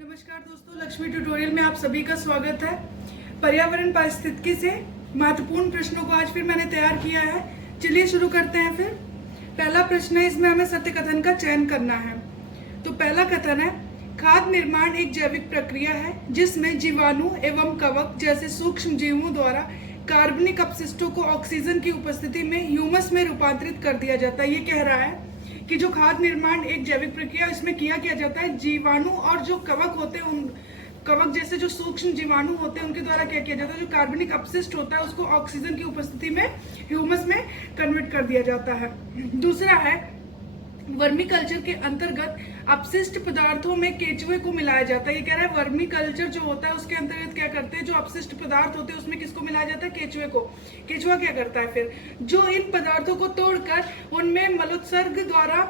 नमस्कार दोस्तों, लक्ष्मी ट्यूटोरियल में आप सभी का स्वागत है। पर्यावरण पारिस्थितिकी से महत्वपूर्ण प्रश्नों को आज फिर मैंने तैयार किया है। चलिए शुरू करते हैं। फिर पहला प्रश्न है, इसमें हमें सत्य कथन का चयन करना है। तो पहला कथन है, खाद्य निर्माण एक जैविक प्रक्रिया है जिसमें जीवाणु एवं कवक जैसे सूक्ष्म जीवों द्वारा कार्बनिक अपशिष्टों को ऑक्सीजन की उपस्थिति में ह्यूमस में रूपांतरित कर दिया जाता है। ये कह रहा है कि जो खाद्य निर्माण एक जैविक प्रक्रिया, इसमें किया जाता है जीवाणु और जो कवक होते हैं, उन कवक जैसे जो सूक्ष्म जीवाणु होते हैं उनके द्वारा क्या किया जाता है, जो कार्बनिक अपशिष्ट होता है उसको ऑक्सीजन की उपस्थिति में ह्यूमस में कन्वर्ट कर दिया जाता है। दूसरा है, वर्मी कल्चर के अंतर्गत अपशिष्ट पदार्थों में केचुए को मिलाया जाता है। ये कह रहा है वर्मी कल्चर जो होता है उसके अंतर्गत क्या करते हैं, जो अपशिष्ट पदार्थ होते हैं उसमें किसको मिलाया जाता है, केचुए को। केचुआ क्या करता है फिर, जो इन पदार्थों को तोड़कर उनमें मलोत्सर्ग द्वारा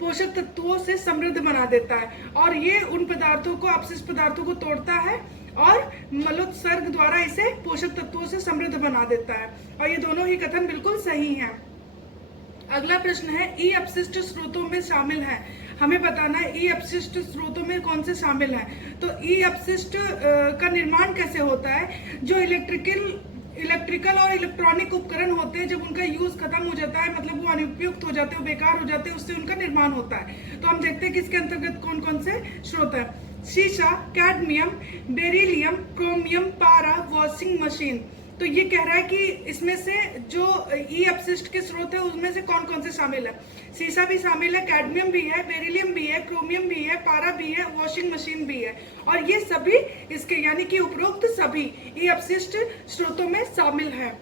पोषक तत्वों से समृद्ध बना देता है। और ये उन पदार्थों को, अपशिष्ट पदार्थों को तोड़ता है और मलोत्सर्ग द्वारा इसे पोषक तत्वों से समृद्ध बना देता है। और ये दोनों ही कथन बिल्कुल सही हैं। अगला प्रश्न है, ई अपशिष्ट स्रोतों में शामिल है। हमें बताना है ई अपशिष्ट स्रोतों में कौन से शामिल हैं। तो ई अपशिष्ट का निर्माण कैसे होता है, जो इलेक्ट्रिकल और इलेक्ट्रॉनिक उपकरण होते हैं, जब उनका यूज खत्म हो जाता है, मतलब वो अनुपयुक्त हो जाते हैं, बेकार हो जाते हैं, उससे उनका निर्माण होता है। तो हम देखते हैं कि इसके अंतर्गत कौन कौन से स्रोत हैं। शीशा, कैडमियम, बेरिलियम, क्रोमियम, पारा, वॉशिंग मशीन। तो ये कह रहा है कि इसमें से जो ई अपशिष्ट के स्रोत है उसमें से कौन कौन से शामिल है। शीशा भी शामिल है, कैडमियम भी है, बेरिलियम भी है, क्रोमियम भी है, पारा भी है, वॉशिंग मशीन भी है। और ये सभी इसके यानी कि उपरोक्त सभी ई अपशिष्ट स्रोतों में शामिल है।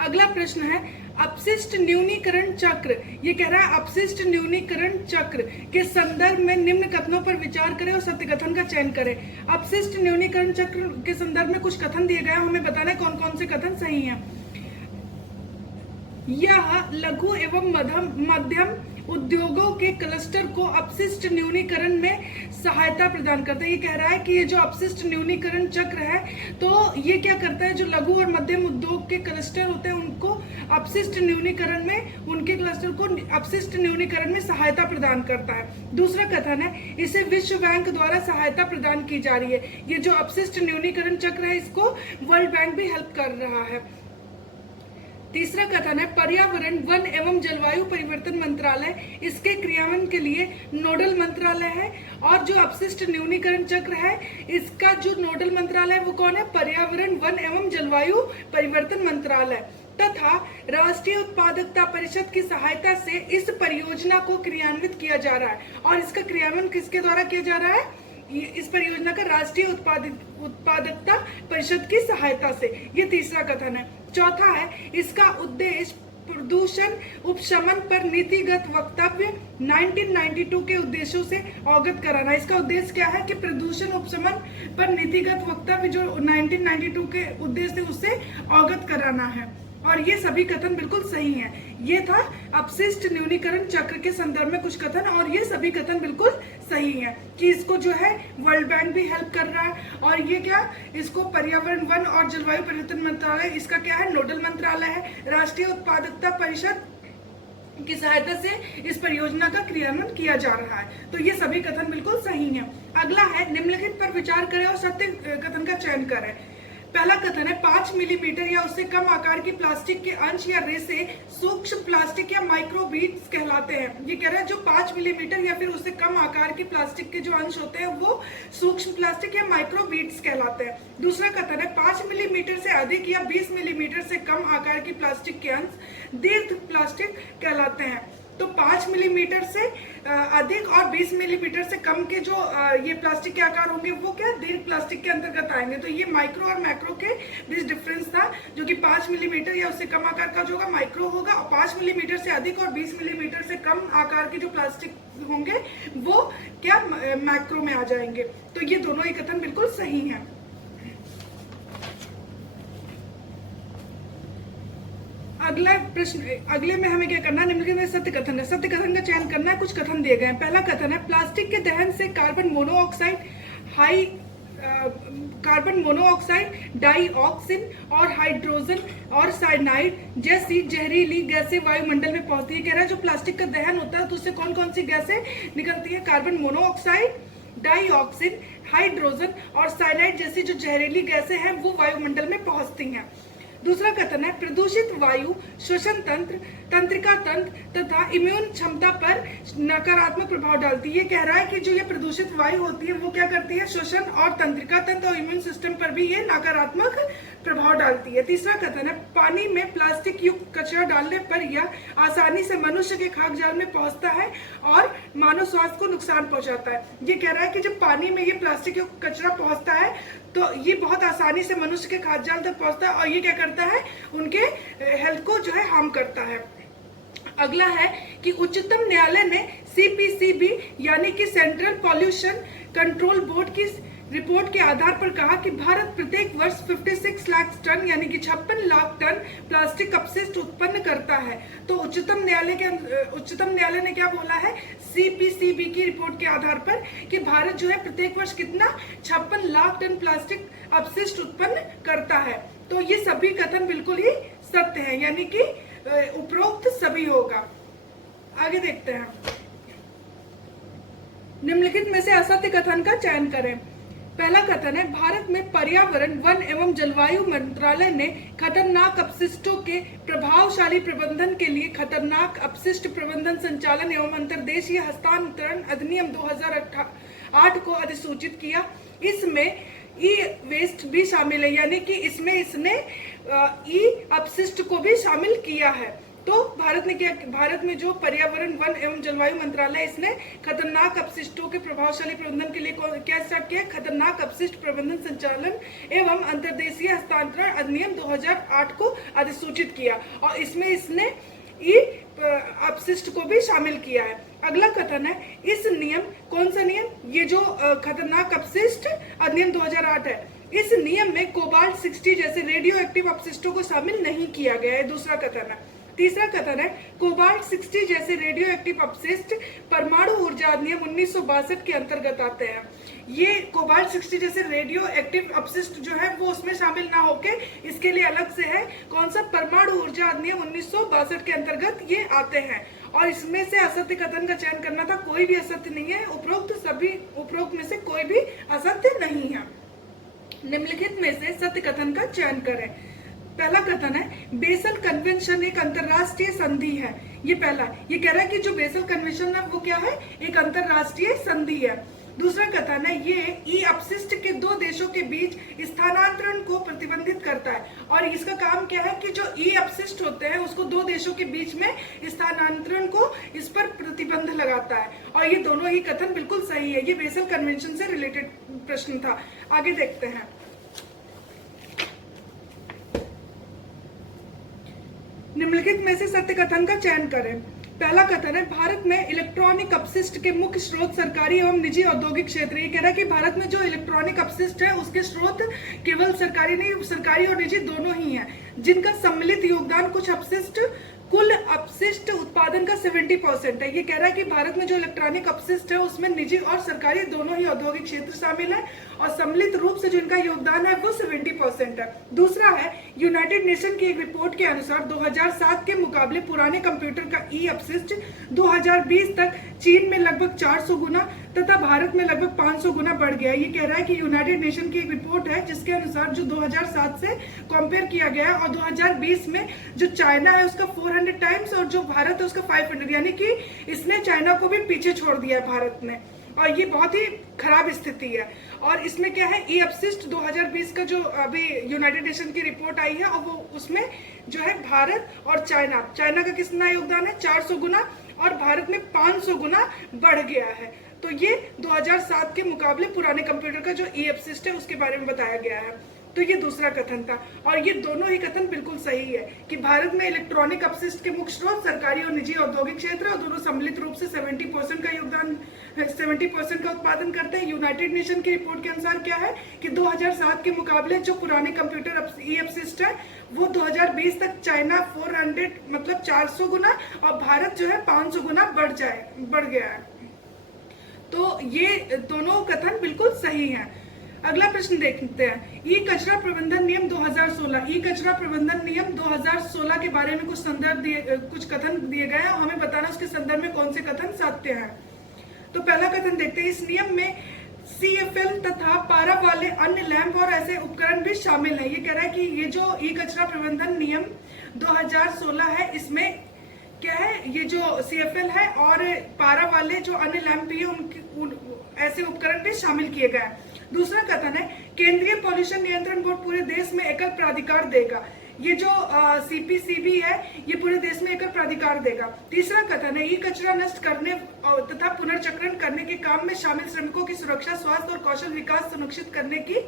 अगला प्रश्न है, अपशिष्ट न्यूनीकरण चक्र। ये कह रहा है अपशिष्ट न्यूनीकरण चक्र के संदर्भ में निम्न कथनों पर विचार करें और सत्य कथन का चयन करें। अपशिष्ट न्यूनीकरण चक्र के संदर्भ में कुछ कथन दिए गए हैं, हमें बताना है कौन कौन से कथन सही हैं। यह लघु एवं मध्यम उद्योगों के क्लस्टर को अपशिष्ट न्यूनीकरण में सहायता प्रदान करता है। ये कह रहा है कि ये जो अपशिष्ट न्यूनीकरण चक्र है, तो ये क्या करता है, जो लघु और मध्यम उद्योग के क्लस्टर होते हैं उनको अपशिष्ट न्यूनीकरण में, उनके क्लस्टर को अपशिष्ट न्यूनीकरण में सहायता प्रदान करता है। दूसरा कथन है, इसे विश्व बैंक द्वारा सहायता प्रदान की जा रही है। ये जो अपशिष्ट न्यूनीकरण चक्र है, इसको वर्ल्ड बैंक भी हेल्प कर रहा है। तीसरा कथन है, पर्यावरण, वन एवं जलवायु परिवर्तन मंत्रालय इसके क्रियान्वयन के लिए नोडल मंत्रालय है। और जो अपशिष्ट न्यूनीकरण चक्र है, इसका जो नोडल मंत्रालय है वो कौन है, पर्यावरण, वन एवं जलवायु परिवर्तन मंत्रालय। तथा राष्ट्रीय उत्पादकता परिषद की सहायता से इस परियोजना को क्रियान्वित किया जा रहा है। और इसका क्रियान्वयन किसके द्वारा किया जा रहा है, इस परियोजना का राष्ट्रीय उत्पादकता परिषद की सहायता से। ये तीसरा कथन है। चौथा है, इसका उद्देश्य प्रदूषण उपशमन पर नीतिगत वक्तव्य 1992 के उद्देश्यों से अवगत कराना। इसका उद्देश्य क्या है कि प्रदूषण उपशमन पर नीतिगत वक्तव्य जो 1992 के उद्देश्य थे उससे अवगत कराना है। और ये सभी कथन बिल्कुल सही हैं। ये था अपशिष्ट न्यूनीकरण चक्र के संदर्भ में कुछ कथन, और ये सभी कथन बिल्कुल सही हैं कि इसको जो है वर्ल्ड बैंक भी हेल्प कर रहा है। और ये क्या, इसको पर्यावरण, वन और जलवायु परिवर्तन मंत्रालय, इसका क्या है, नोडल मंत्रालय है। राष्ट्रीय उत्पादकता परिषद की सहायता से इस परियोजना का क्रियान्वयन किया जा रहा है। तो ये सभी कथन बिल्कुल सही हैं। अगला है, निम्नलिखित पर विचार करें और सत्य कथन का चयन करें। पहला कथन है, 5 मिलीमीटर या उससे कम आकार की प्लास्टिक के अंश या रेसे सूक्ष्म प्लास्टिक या माइक्रोबीट्स कहलाते हैं। ये कह रहा है जो 5 मिलीमीटर या फिर उससे कम आकार की प्लास्टिक के जो अंश होते हैं वो सूक्ष्म प्लास्टिक या माइक्रोबीट्स कहलाते हैं। दूसरा कथन है, 5 मिलीमीटर से अधिक या 20 मिलीमीटर से कम आकार की प्लास्टिक के अंश दीर्घ प्लास्टिक कहलाते हैं। तो 5 मिलीमीटर से अधिक और 20 मिलीमीटर से कम के जो ये प्लास्टिक के आकार होंगे वो क्या, दीर्घ प्लास्टिक के अंतर्गत आएंगे। तो ये माइक्रो और मैक्रो के बीच डिफरेंस था, जो कि 5 मिलीमीटर या उससे कम आकार का जो होगा माइक्रो होगा, और 5 मिलीमीटर से अधिक और 20 मिलीमीटर से कम आकार के जो प्लास्टिक होंगे वो क्या, मैक्रो में आ जाएंगे। तो ये दोनों ही कथन बिल्कुल सही है। अगला प्रश्न, अगले में हमें क्या करना है, निम्नलिखित में सत्य कथन है। सत्य कथन का चयन करना है। कुछ कथन दिए गए हैं। पहला कथन है, प्लास्टिक के दहन से carbon monoxide carbon monoxide, dioxin और हाइड्रोजन और साइनाइड जैसी जहरीली गैसें वायुमंडल में पहुंचती है। कह रहा है जो प्लास्टिक का दहन होता है तो उससे कौन कौन सी गैसें निकलती है? कार्बन मोनोऑक्साइड, डाइऑक्सिन, हाइड्रोजन और साइनाइड जैसी जो जहरीली गैसें हैं वो वायुमंडल में पहुंचती हैं। दूसरा कथन है प्रदूषित वायु श्वसन तंत्र, तंत्रिका तंत्र तथा इम्यून क्षमता पर नकारात्मक प्रभाव डालती है। ये कह रहा है कि जो ये प्रदूषित वायु होती है वो क्या करती है? श्वसन और तंत्रिका तंत्र और इम्यून सिस्टम पर भी ये नकारात्मक प्रभाव डालती है। तीसरा कथन है पानी में प्लास्टिक युक्त कचरा डालने पर यह आसानी से मनुष्य के खाद्य जाल में पहुंचता है और मानव स्वास्थ्य को नुकसान पहुंचाता है। ये कह रहा है कि जब पानी में ये प्लास्टिक युक्त कचरा पहुंचता है तो ये बहुत आसानी से मनुष्य के खाद्य जाल तक पहुंचता है और ये क्या करता है? उनके हेल्थ को जो है हार्म करता है। अगला है कि उच्चतम न्यायालय ने CPCB यानी कि सेंट्रल पॉल्यूशन कंट्रोल बोर्ड की रिपोर्ट के आधार पर कहा कि भारत प्रत्येक वर्ष 56 लाख टन यानी कि 56 लाख टन प्लास्टिक अपशिष्ट उत्पन्न करता है। तो उच्चतम न्यायालय ने क्या बोला है? CPCB की रिपोर्ट के आधार पर कि भारत जो है प्रत्येक वर्ष कितना 56 लाख टन प्लास्टिक अपशिष्ट उत्पन्न करता है। तो ये सभी कथन बिल्कुल ही सत्य है, यानी कि उपरोक्त सभी होगा। आगे देखते हैं, निम्नलिखित में से असत्य कथन का चयन करें। पहला कथन है भारत में पर्यावरण, वन एवं जलवायु मंत्रालय ने खतरनाक अपशिष्टों के प्रभावशाली प्रबंधन के लिए खतरनाक अपशिष्ट प्रबंधन संचालन एवं अंतर्देशीय हस्तांतरण अधिनियम 2008 को अधिसूचित किया। इसमें ई वेस्ट भी शामिल है, यानी कि इसमें इसने ई अपशिष्ट को भी शामिल किया है। तो भारत में जो पर्यावरण, वन एवं जलवायु मंत्रालय इसने खतरनाक अपशिष्टों के प्रभावशाली प्रबंधन के लिए क्या स्टार्ट किया? खतरनाक अपशिष्ट प्रबंधन संचालन एवं अंतर्देशीय हस्तांतरण अधिनियम 2008 को अधिसूचित किया और इसमें इसने ई अपशिष्ट को भी शामिल किया है। अगला कथन है इस नियम, कौन सा नियम? ये जो खतरनाक अपशिष्ट अधिनियम 2008 है, इस नियम में कोबाल्ट 60 जैसे रेडियो एक्टिव अपशिष्टों को शामिल नहीं किया गया है। दूसरा कथन है। तीसरा कथन है कोबाल्ट 60 जैसे रेडियो एक्टिव अपशिष्ट परमाणु ऊर्जा अधिनियम 1962 के अंतर्गत आते हैं। ये कोबाल्ट 60 जैसे रेडियो एक्टिव अपशिष्ट जो है वो उसमें शामिल ना होके इसके लिए अलग से है, कौन सा? परमाणु ऊर्जा अधिनियम 1962 के अंतर्गत ये आते हैं। और इसमें से असत्य कथन का चयन करना था, कोई भी असत्य नहीं है। उपरोक्त में से कोई भी असत्य नहीं है। निम्नलिखित में से सत्य कथन का चयन करें। पहला कथन है बेसल कन्वेंशन एक अंतरराष्ट्रीय संधि है। ये पहला, ये कह रहा है कि जो बेसल कन्वेंशन है वो क्या है? एक अंतरराष्ट्रीय संधि है। दूसरा कथन है ये ई अपशिष्ट के दो देशों के बीच स्थानांतरण को प्रतिबंधित करता है और इसका काम क्या है कि जो ई अपशिष्ट होते हैं उसको दो देशों के बीच में स्थानांतरण को इस पर प्रतिबंध लगाता है। और ये दोनों ही कथन बिल्कुल सही है। ये बेसल कन्वेंशन से रिलेटेड प्रश्न था। आगे देखते हैं, निम्नलिखित में से सत्य कथन का चयन करें। पहला कथन है भारत में इलेक्ट्रॉनिक अपशिष्ट के मुख्य स्रोत सरकारी एवं निजी औद्योगिक क्षेत्र। ये कह रहा है कि भारत में जो इलेक्ट्रॉनिक अपशिष्ट है उसके स्रोत केवल सरकारी नहीं, सरकारी और निजी दोनों ही हैं, जिनका सम्मिलित योगदान कुछ अपशिष्ट कुल अपशिष्ट उत्पादन का 70% है। ये कह रहा है कि भारत में जो इलेक्ट्रॉनिक अपशिष्ट है उसमें निजी और सरकारी दोनों ही औद्योगिक क्षेत्र शामिल है और सम्मिलित रूप से जो इनका योगदान है वो 70% है। दूसरा है यूनाइटेड नेशन की एक रिपोर्ट के अनुसार 2007 के मुकाबले पुराने कंप्यूटर का ई अपशिष्ट 2020 तक चीन में लगभग 400 गुना तथा भारत में लगभग 500 गुना बढ़ गया। ये कह रहा है कि यूनाइटेड नेशन की एक रिपोर्ट है जिसके अनुसार जो 2007 से कंपेयर किया गया और 2020 में जो चाइना है उसका 400 टाइम्स और जो भारत है उसका 500, यानी कि इसने चाइना को भी पीछे छोड़ दिया है भारत ने। और ये बहुत ही खराब स्थिति है। और इसमें क्या है, ई अपशिष्ट 2020 का जो अभी यूनाइटेड नेशन की रिपोर्ट आई है और वो उसमें जो है भारत और चाइना का कितना योगदान है? 400 गुना और भारत में 500 गुना बढ़ गया है। तो ये 2007 के मुकाबले पुराने कंप्यूटर का जो ई अपशिष्ट है उसके बारे में बताया गया है। तो ये दूसरा कथन था और ये दोनों ही कथन बिल्कुल सही है कि भारत में इलेक्ट्रॉनिक अपशिष्ट के मुख्य स्रोत सरकारी और निजी औद्योगिक क्षेत्र और दोनों सम्मिलित रूप से 70% का योगदान, 70% का उत्पादन करते हैं। यूनाइटेड नेशन की रिपोर्ट के अनुसार क्या है कि 2007 के मुकाबले जो पुराने कंप्यूटर ई अपशिष्ट है वो 2020 तक चाइना 400 मतलब 400 गुना और भारत जो है 500 गुना बढ़ गया है। तो ये दोनों कथन बिल्कुल सही हैं। अगला प्रश्न देखते हैं, ई कचरा प्रबंधन नियम 2016। ई कचरा प्रबंधन नियम 2016 के बारे में कुछ कथन दिए गए हैं और हमें बताना उसके संदर्भ में कौन से कथन सत्य हैं। तो पहला कथन देखते हैं, इस नियम में CFL तथा पारा वाले अन्य लैंप और ऐसे उपकरण भी शामिल है। ये कह रहा है कि ये जो ई कचरा प्रबंधन नियम 2016 है, इसमें क्या है, ये जो CFL है और पारा वाले जो अन्य लैंप भी है ऐसे उपकरण भी शामिल किए गए हैं। दूसरा कथन है, केंद्रीय पॉल्यूशन नियंत्रण बोर्ड पूरे देश में एकल प्राधिकार देगा। ये जो CPCB है ये पूरे देश में एकल प्राधिकार देगा। तीसरा कथन है, ई कचरा नष्ट करने तथा पुनर्चक्रण करने के काम में शामिल श्रमिकों की सुरक्षा, स्वास्थ्य और कौशल विकास सुनिश्चित करने की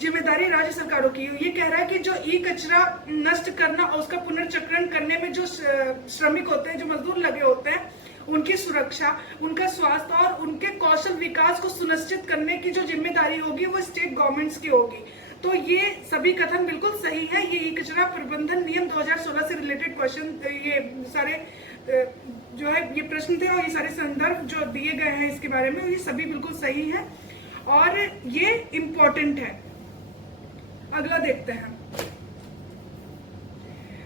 जिम्मेदारी राज्य सरकारों की। ये कह रहा है कि जो ई कचरा नष्ट करना और उसका पुनर्चक्रण करने में जो श्रमिक होते हैं, जो मजदूर लगे होते हैं, उनकी सुरक्षा, उनका स्वास्थ्य और उनके कौशल विकास को सुनिश्चित करने की जो जिम्मेदारी होगी वो स्टेट गवर्नमेंट्स की होगी। तो ये सभी कथन बिल्कुल सही है। ये ई कचरा प्रबंधन नियम 2016 से रिलेटेड क्वेश्चन, ये सारे जो है ये प्रश्न थे और ये सारे संदर्भ जो दिए गए हैं इसके बारे में, ये सभी बिल्कुल सही है और ये इम्पोर्टेंट है। अगला देखते हैं,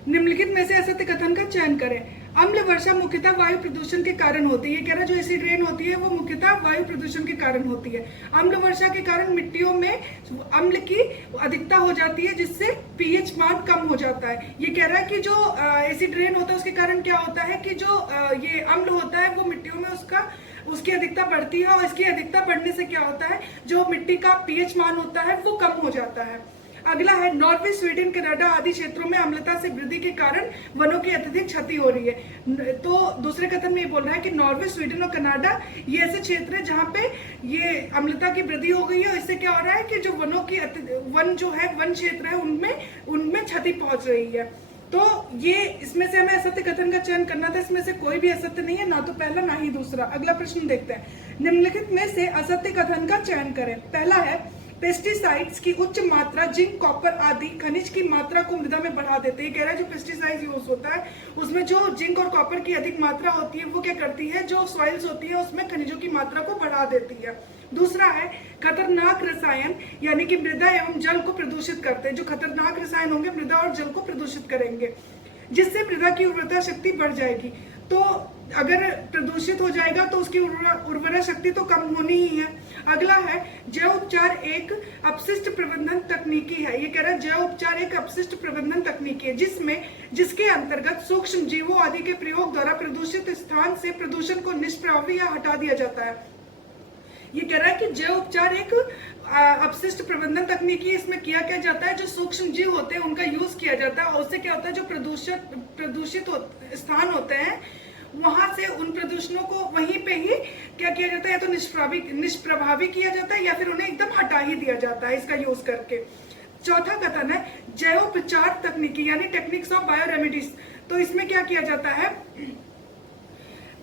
निम्नलिखित में से असत्य कथन का चयन करें। अम्ल वर्षा मुख्यतः वायु प्रदूषण के कारण होती है। ये कह रहा है जो एसिड रेन होती है वो मुख्यतः वायु प्रदूषण के कारण होती है। अम्ल वर्षा के कारण मिट्टियों में अम्ल की अधिकता हो जाती है, जिससे pH मान कम हो जाता है। ये कह रहा है कि जो एसिड रेन होता है उसके कारण क्या होता है कि जो ये अम्ल होता है वो मिट्टियों में उसकी अधिकता बढ़ती है और इसकी अधिकता बढ़ने से क्या होता है, जो मिट्टी का pH मान होता है वो कम हो जाता है। अगला है, नॉर्वे, स्वीडन, कनाडा आदि क्षेत्रों में अम्लता से वृद्धि के कारण वनों की अत्यधिक क्षति हो रही है। तो दूसरे कथन में ये बोल रहा है कि नॉर्वे, स्वीडन और कनाडा ये ऐसे क्षेत्र है जहाँ पे ये अम्लता की वृद्धि हो गई है और इससे क्या हो रहा है कि जो वनों की वन क्षेत्र है उनमें क्षति पहुंच रही है। तो ये इसमें से हमें असत्य कथन का चयन करना था, इसमें से कोई भी असत्य नहीं है, ना तो पहला ना ही दूसरा। अगला प्रश्न देखते हैं, निम्नलिखित में से असत्य कथन का चयन करें। पहला है, पेस्टिसाइड्स की उच्च मात्रा जिंक, कॉपर आदि खनिज की मात्रा को मृदा में बढ़ा देते हैं। कह रहा है जो पेस्टिसाइड यूज होता है उसमें जो जिंक और कॉपर की अधिक मात्रा होती है वो क्या करती है, जो सॉइल्स होती है उसमें खनिजों की मात्रा को बढ़ा देती है। दूसरा है, खतरनाक रसायन यानी कि मृदा एवं जल को प्रदूषित करते हैं। जो खतरनाक रसायन होंगे मृदा और जल को प्रदूषित करेंगे, जिससे मृदा की उर्वरता शक्ति बढ़ जाएगी। तो अगर प्रदूषित हो जाएगा तो उसकी उर्वरा शक्ति तो कम होनी ही है। अगला है, जैव उपचार एक अपशिष्ट प्रबंधन तकनीकी है। ये कह रहा है जैव उपचार एक अपशिष्ट प्रबंधन तकनीकी है जिसके अंतर्गत सूक्ष्म जीवों आदि के प्रयोग द्वारा प्रदूषित स्थान से प्रदूषण को निष्प्रभावी या हटा दिया जाता है। ये कह रहा है कि जैव उपचार एक अपशिष्ट प्रबंधन तकनीकी, इसमें किया क्या जाता है, जो सूक्ष्म जीव होते हैं उनका यूज किया जाता है और उससे क्या होता है, जो प्रदूषित स्थान होते हैं वहां से उन प्रदूषणों को वहीं पे ही क्या किया जाता है, या तो निष्प्रभावी किया जाता है या फिर उन्हें एकदम हटा ही दिया जाता है इसका यूज करके। चौथा कथन है, जैवोपचार तकनीकी यानी टेक्निक्स ऑफ बायो रेमेडीज। तो इसमें क्या किया जाता है,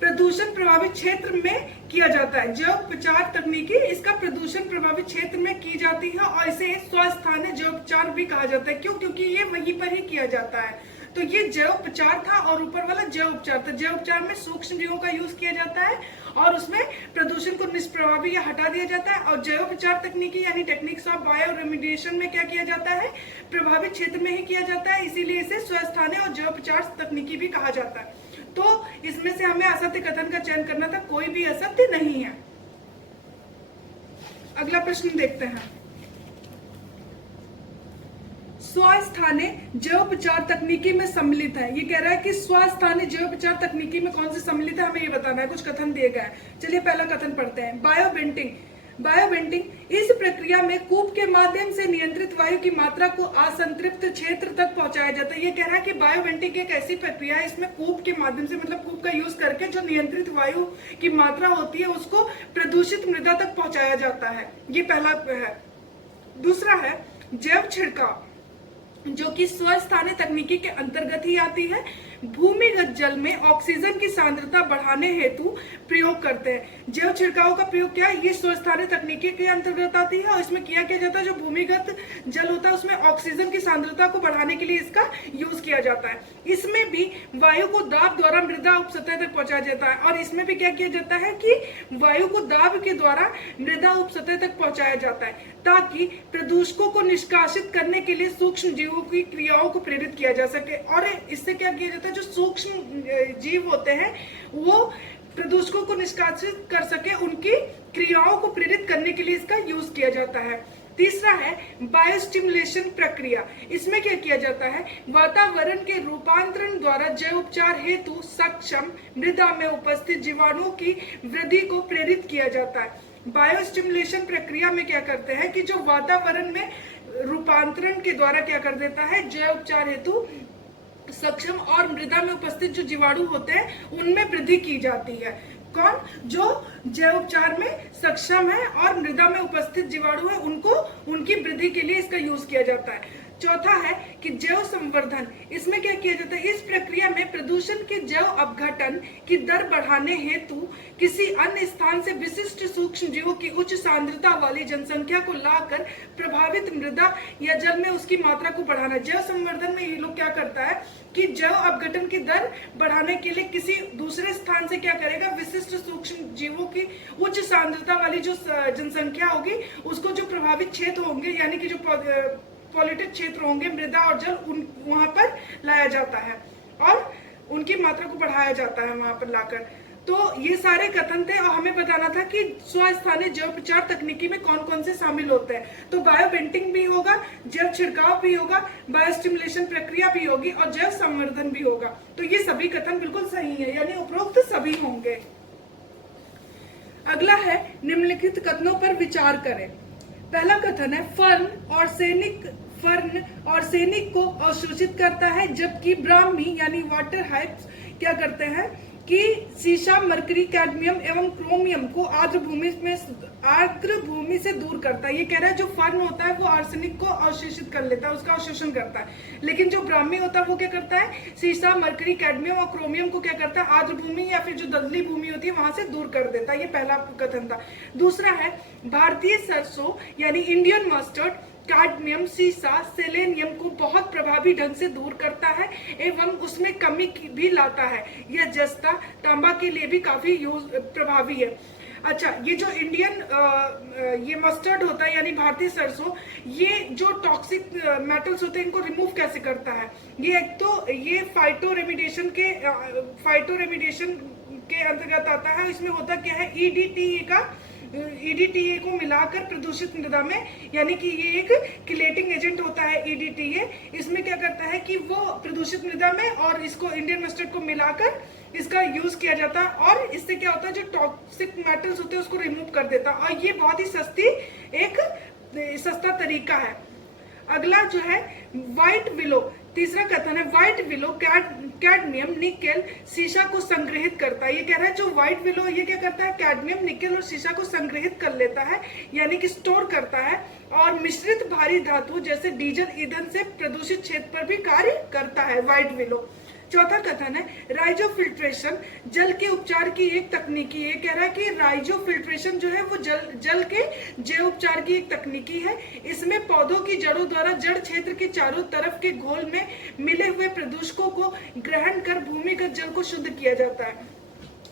प्रदूषण प्रभावित क्षेत्र में किया जाता है। जैवोपचार तकनीकी इसका प्रदूषण प्रभावित क्षेत्र में की जाती है और इसे स्वस्थानीय जैवोपचार भी कहा जाता है। क्यों? क्योंकि ये वहीं पर ही किया जाता है। तो ये जैवोपचार था और ऊपर वाला जैवोपचार था। जैवोपचार में सूक्ष्म जीवों का यूज किया जाता है और उसमें प्रदूषण को निष्प्रभावी या हटा दिया जाता है। और जैवोपचार तकनीकी यानी टेक्निक्स ऑफ बायो रेमेडिएशन में क्या किया जाता है, प्रभावित क्षेत्र में ही किया जाता है, इसीलिए इसे स्वस्थानीय और जैवोपचार तकनीकी भी कहा जाता है। तो इसमें से हमें असत्य कथन का चयन करना था, कोई भी असत्य नहीं है। अगला प्रश्न देखते हैं, स्वस्थानीय जैवोपचार तकनीकी में सम्मिलित है। ये कह रहा है कि स्वस्थानीय जैवोपचार तकनीकी में कौन से सम्मिलित है, हमें ये बताना है। कुछ कथन दिए गए हैं, चलिए पहला कथन पढ़ते हैं। बायोवेंटिंग इस प्रक्रिया में कूप के माध्यम से नियंत्रित वायु की मात्रा को असंतृप्त क्षेत्र तक पहुंचाया जाता है। ये कह रहा है कि बायोवेंटिंग एक ऐसी प्रक्रिया है, इसमें कूप के माध्यम से मतलब कूप का यूज करके जो नियंत्रित वायु की मात्रा होती है उसको प्रदूषित मृदा तक पहुंचाया जाता है। ये पहला है। दूसरा है जैव छिड़काव, जो कि स्वस्थानीय तकनीकी के अंतर्गत ही आती है। भूमिगत जल में ऑक्सीजन की सांद्रता बढ़ाने हेतु प्रयोग करते हैं। जैव छिड़काव का प्रयोग क्या है, ये स्वस्थानीय तकनीकी के अंतर्गत आती है और इसमें किया जाता है जो भूमिगत जल होता है उसमें ऑक्सीजन की सांद्रता को बढ़ाने के लिए इसका यूज किया जाता है। इसमें भी वायु को दाब द्वारा मृदा उपसतह तक पहुंचाया जाता है और इसमें भी क्या किया जाता है कि वायु को दाब के द्वारा मृदा उपसतह तक पहुंचाया जाता है ताकि प्रदूषकों को निष्कासित करने के लिए सूक्ष्म जीवों की क्रियाओं को प्रेरित किया जा सके। और इससे क्या किया जाता है, जो सूक्ष्म जीव होते हैं वो प्रदूषकों को निष्कासित कर सके, उनकी क्रियाओं को प्रेरित करने के लिए इसका यूज किया जाता है। तीसरा है बायोस्टिमुलेशन प्रक्रिया। इसमें क्या किया जाता है, वातावरण के रूपांतरण द्वारा जैव उपचार हेतु सक्षम मृदा में उपस्थित जीवाणुओं की वृद्धि को प्रेरित किया जाता है। बायोस्टिमुलेशन प्रक्रिया में क्या करते हैं कि जो वातावरण में रूपांतरण के द्वारा क्या कर देता है, जैव उपचार हेतु सक्षम और मृदा में उपस्थित जो जीवाणु होते हैं उनमें वृद्धि की जाती है। कौन, जो जैव उपचार में सक्षम है और मृदा में उपस्थित जीवाणु है उनको, उनकी वृद्धि के लिए इसका यूज किया जाता है। चौथा है कि जैव संवर्धन। इसमें क्या किया जाता है, इस प्रक्रिया में प्रदूषण के जैव अपघटन की दर बढ़ाने हेतु किसी अन्य स्थान से विशिष्ट सूक्ष्म जीवों की उच्च सांद्रता वाली जनसंख्या को लाकर प्रभावित मृदा या जल में उसकी मात्रा को बढ़ाना। जैव संवर्धन में ये लोग क्या करता है कि जैव अपघटन की दर बढ़ाने के लिए किसी दूसरे स्थान से क्या करेगा, विशिष्ट सूक्ष्म जीवों की उच्च सांद्रता वाली जो जनसंख्या होगी उसको, जो प्रभावित क्षेत्र होंगे यानी कि जो पॉल्यूटेड क्षेत्र होंगे मृदा और जल, वहां पर लाया जाता है और उनकी मात्रा को बढ़ाया जाता है वहां पर लाकर। तो ये सारे कथन थे और हमें बताना था कि स्वस्थानीय जैव उपचार तकनीकी में कौन कौन से शामिल होते हैं। तो बायो बेंटिंग भी होगा, जैव छिड़काव भी होगा, बायोस्टिमुलेशन प्रक्रिया भी होगी और जैव संवर्धन भी होगा। तो ये सभी कथन बिल्कुल सही है, यानी उपरोक्त सभी होंगे। अगला है निम्नलिखित कथनों पर विचार करें। पहला कथन है फर्न और सैनिक को अवशोषित करता है, जबकि ब्राह्मी यानी वाटर हाइप्स क्या करते हैं कि सीसा, मरकरी, कैडमियम एवं क्रोमियम को आर्द्र भूमि से दूर करता है। ये कह रहा है जो फर्न होता है वो आर्सेनिक को अवशोषित कर लेता है, उसका अवशोषण करता है, लेकिन जो ब्राह्मी होता है वो क्या करता है, सीसा, मरकरी, कैडमियम और क्रोमियम को क्या करता है, आर्द्र भूमि या फिर जो दलदली भूमि होती है वहां से दूर कर देता है। ये पहला कथन था। दूसरा है भारतीय सरसों यानी इंडियन मस्टर्ड कैडमियम, सीसा, सेलेनियम को बहुत प्रभावी ढंग से दूर करता है एवं उसमें कमी भी लाता है। यह जस्ता तांबा के लिए भी काफी प्रभावी है। अच्छा, ये जो इंडियन ये मस्टर्ड होता है यानी भारतीय सरसों, ये जो टॉक्सिक मेटल्स होते हैं इनको रिमूव कैसे करता है, ये एक तो ये फाइटो रेमिडिएशन के अंतर्गत आता है। इसमें होता क्या है, ईडीटीए को मिलाकर प्रदूषित मृदा में, यानी कि ये एक किलेटिंग एजेंट होता है ईडीटीए, इसमें क्या करता है कि वो प्रदूषित मृदा में और इसको इंडियन मस्टर्ड को मिलाकर इसका यूज किया जाता है और इससे क्या होता है जो टॉक्सिक मेटल्स होते हैं उसको रिमूव कर देता है और ये बहुत ही सस्ता तरीका है। अगला जो है व्हाइट विलो, तीसरा कथन है व्हाइट विलो कैडमियम, निकेल, सीसा को संग्रहित करता है। ये कह रहा है जो व्हाइट विलो ये क्या करता है, कैडमियम, निकेल और सीसा को संग्रहित कर लेता है यानी कि स्टोर करता है और मिश्रित भारी धातु जैसे डीजल ईंधन से प्रदूषित क्षेत्र पर भी कार्य करता है व्हाइट विलो। चौथा कथन है राइजो फिल्ट्रेशन जल के उपचार की एक तकनीकी। ये कह रहा है कि राइजो फिल्ट्रेशन जो है वो जल के जैव उपचार की एक तकनीकी है। इसमें पौधों की जड़ों द्वारा जड़ क्षेत्र के चारों तरफ के घोल में मिले हुए प्रदूषकों को ग्रहण कर भूमिगत जल को शुद्ध किया जाता है।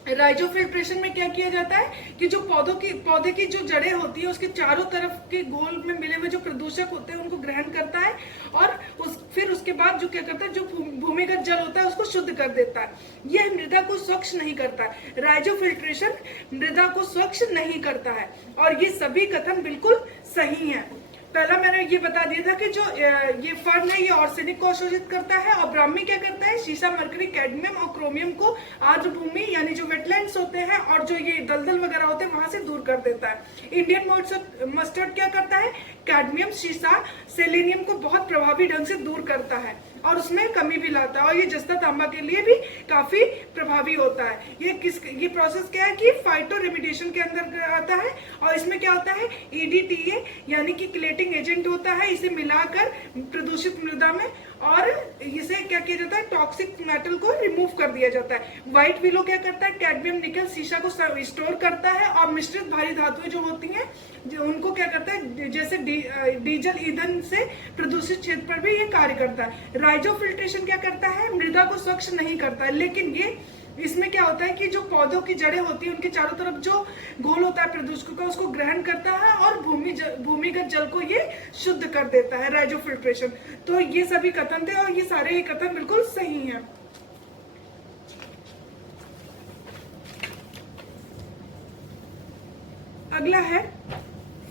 राइजो फिल्ट्रेशन में क्या किया जाता है कि जो पौधे की जो जड़ें होती है उसके चारों तरफ के घोल में मिले हुए जो प्रदूषक होते हैं उनको ग्रहण करता है और फिर उसके बाद जो क्या करता है, जो भूमिगत जल होता है उसको शुद्ध कर देता है। यह मृदा को स्वच्छ नहीं करता है, राइजो फिल्ट्रेशन मृदा को स्वच्छ नहीं करता है और ये सभी कथन बिल्कुल सही है। पहला मैंने ये बता दिया था कि जो ये फर्न है ये आर्सेनिक को अवशोषित करता है और ब्राह्मी क्या करता है, सीसा, मरकरी, कैडमियम और क्रोमियम को आर्द्र भूमि यानी जो वेटलैंड्स होते हैं और जो ये दलदल वगैरह होते हैं वहां से दूर कर देता है। इंडियन मस्टर्ड क्या करता है, कैडमियम, सीसा, सेलेनियम को बहुत प्रभावी ढंग से दूर करता है और उसमें कमी भी लाता है और ये जस्ता तांबा के लिए भी काफी प्रभावी होता है। ये प्रोसेस क्या है कि फाइटो रेमिडिएशन के अंदर आता है और इसमें क्या होता है, ईडीटीए यानी कि किलेटिंग एजेंट होता है, इसे मिलाकर प्रदूषित मृदा में और इसे क्या किया जाता है, टॉक्सिक मेटल को रिमूव कर दिया जाता है। व्हाइट विलो क्या करता है, कैडमियम निकल शीशा को स्टोर करता है और मिश्रित भारी धातुएं जो होती हैं जो उनको क्या करता है, जैसे डीजल ईंधन से प्रदूषित क्षेत्र पर भी ये कार्य करता है। राइजो फिल्ट्रेशन क्या करता है, मृदा को स्वच्छ नहीं करता है, लेकिन ये इसमें क्या होता है कि जो पौधों की जड़ें होती है उनके चारों तरफ जो घोल होता है प्रदूषकों का उसको ग्रहण करता है और भूमिगत जल को ये शुद्ध कर देता है, राइजो फिल्ट्रेशन। तो ये सभी कथन थे और ये सारे ही कथन बिल्कुल सही हैं। अगला है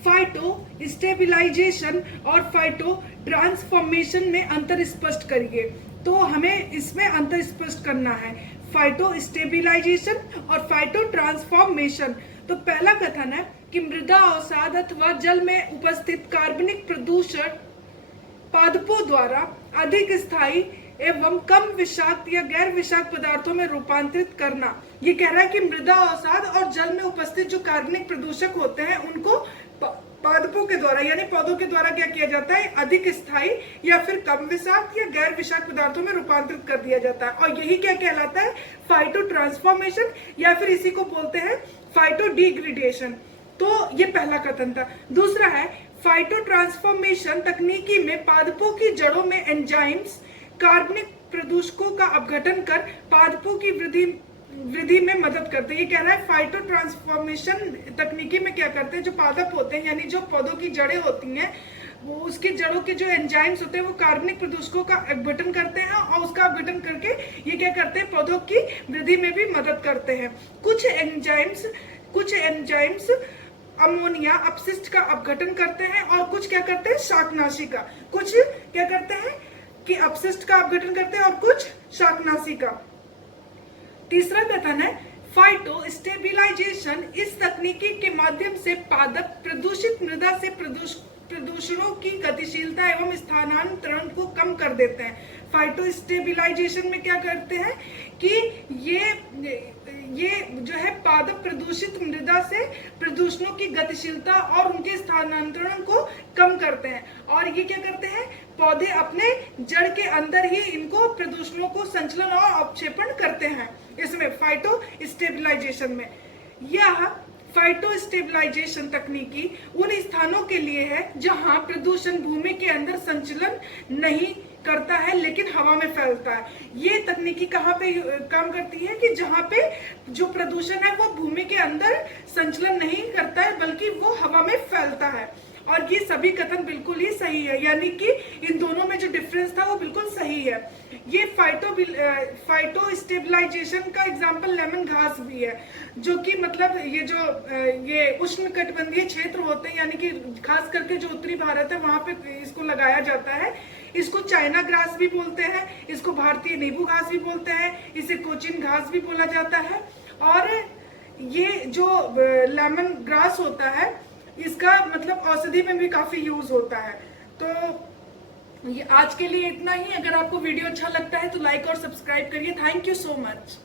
फाइटो स्टेबिलाईजेशन और फाइटो ट्रांसफॉर्मेशन में अंतर स्पष्ट करिए। तो हमें इसमें अंतर स्पष्ट करना है, फाइटो स्टेबिलाईजेशन और फाइटो ट्रांसफॉर्मेशन। तो पहला कथन है कि मृदा अवसाद अथवा जल में उपस्थित कार्बनिक प्रदूषण पादपों द्वारा अधिक स्थायी एवं कम विषाक्त या गैर विषाक्त पदार्थों में रूपांतरित करना। ये कह रहा है कि मृदा अवसाद और जल में उपस्थित जो कार्बनिक प्रदूषक होते हैं उनको पादपों के द्वारा यानी पौधों के द्वारा क्या किया जाता है, अधिक स्थायी या फिर कम विषाक्त या गैर विषाक्त पदार्थों में रूपांतरित कर दिया जाता है। और यही क्या कहलाता है, फाइटो ट्रांसफॉर्मेशन, या फिर इसी को बोलते हैं फाइटो डिग्रेडेशन। तो ये पहला कथन था। दूसरा है फाइटो ट्रांसफॉर्मेशन तकनीकी में पादपों की जड़ों में एंजाइम्स कार्बनिक प्रदूषकों का अपघटन कर पादपों की वृद्धि में मदद करते हैं। ये कह रहा है फाइटो ट्रांसफॉर्मेशन तकनीकी में क्या करते हैं, जो पादप होते हैं यानी जो पौधों की जड़ें होती हैं वो उसकी जड़ों के जो एंजाइम्स होते हैं वो कार्बनिक प्रदूषकों का अपघटन करते हैं और उसका अपघटन करके ये क्या करते हैं, पौधों की वृद्धि में भी मदद करते हैं। कुछ एंजाइम्स अमोनिया अपशिष्ट का अपघटन करते हैं और कुछ क्या करते हैं, शाकनाशी का। कुछ क्या करते हैं कि अपशिष्ट का अपघटन करते हैं और कुछ शाकनाशी का। तीसरा कथन है फाइटो स्टेबिलाईजेशन इस तकनीकी के माध्यम से पादप प्रदूषित मृदा से प्रदूषणों की गतिशीलता एवं स्थानांतरण को कम कर देते हैं। फाइटो स्टेबिलाईजेशन में क्या करते हैं कि ये जो है पादप प्रदूषित मृदा से प्रदूषणों की गतिशीलता और उनके स्थानांतरण को कम करते हैं और ये क्या करते हैं, पौधे अपने जड़ के अंदर ही इनको प्रदूषणों को संचलन और अवक्षेपण करते हैं। इसमें फाइटो स्टेबिलाईजेशन में यह फाइटो स्टेबिलाईजेशन तकनीकी उन स्थानों के लिए है जहां प्रदूषण भूमि के अंदर संचलन नहीं करता है लेकिन हवा में फैलता है। ये तकनीकी कहाँ पे काम करती है कि जहाँ पे जो प्रदूषण है वो भूमि के अंदर संचलन नहीं करता है बल्कि वो हवा में फैलता है। और ये सभी कथन बिल्कुल ही सही है, यानी कि इन दोनों में जो डिफरेंस था वो बिल्कुल सही है। ये फाइटो स्टेबिलाईजेशन का एग्जांपल लेमन घास भी है, जो कि मतलब ये उष्णकटिबंधीय क्षेत्र होते हैं यानी कि खास करके जो उत्तरी भारत है वहां पे इसको लगाया जाता है। इसको चाइना ग्रास भी बोलते हैं, इसको भारतीय नींबू घास भी बोलते हैं, इसे कोचिन घास भी बोला जाता है। और ये जो लेमन ग्रास होता है इसका मतलब औषधि में भी काफी यूज होता है। तो ये आज के लिए इतना ही। अगर आपको वीडियो अच्छा लगता है तो लाइक और सब्सक्राइब करिए। Thank you so much.